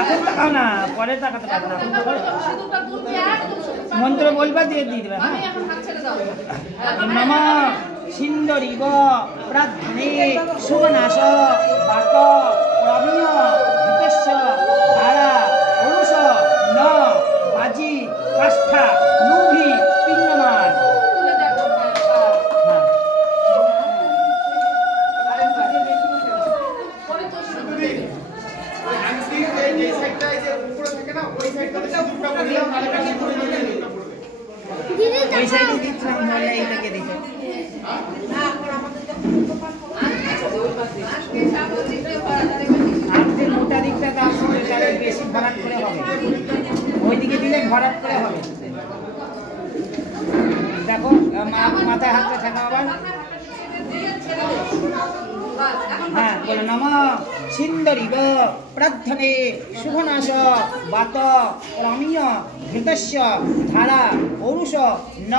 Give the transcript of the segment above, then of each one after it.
এখন তাকাও না, পরে তাকাতে পারবে না। মন্ত্র বলবা দিয়ে দেবে। হ্যাঁ, নমঃ সিন্দরিব প্রার্থনে সুবনাশ বাত রমীয় ভীতস্য ধারা পুরুষ ন বাজি কাষ্ঠা নুভি পিণ্ডমান। মোটা দিকটা বেশি ভরাট করে হবে, ওইদিকে দিলে ভরাট করে হবে। দেখো মাথায় হাতটা ঠেকা আবার। হ্যাঁ, বলো নমঃ সিন্দরিব প্রার্থনে শুভনাশ বাত রমীয় ঘৃতস্য ধারা পৌরুষ ন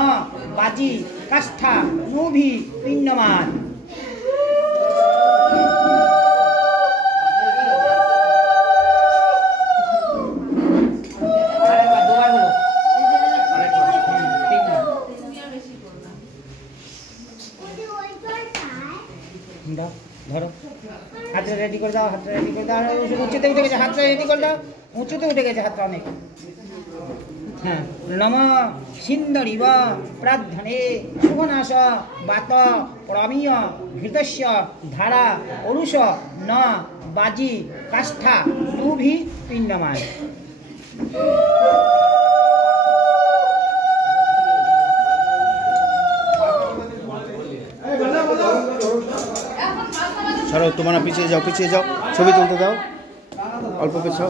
বাজি কাষ্ঠা নুভি পিণ্ডমান। ধরো হাতটা রেডি করে দাও, হাতটা রেডি করে দাও। উঁচুতে উঠে গেছে, হাতটা রেডি করে দাও। উঁচুতে উঠে গেছে হাতটা অনেক। হ্যাঁ, নমঃ সিন্দরিব প্রার্থনে শুভনাশ বাত রমীয় ঘৃতস্য ধারা পুরুষ ন বাজি কাষ্ঠা নুভি পিণ্ডমান। ছাড়ো, তোমরা পিছিয়ে যাও, পিছিয়ে যাও, ছবি তুলতে দাও, অল্প পেছাও।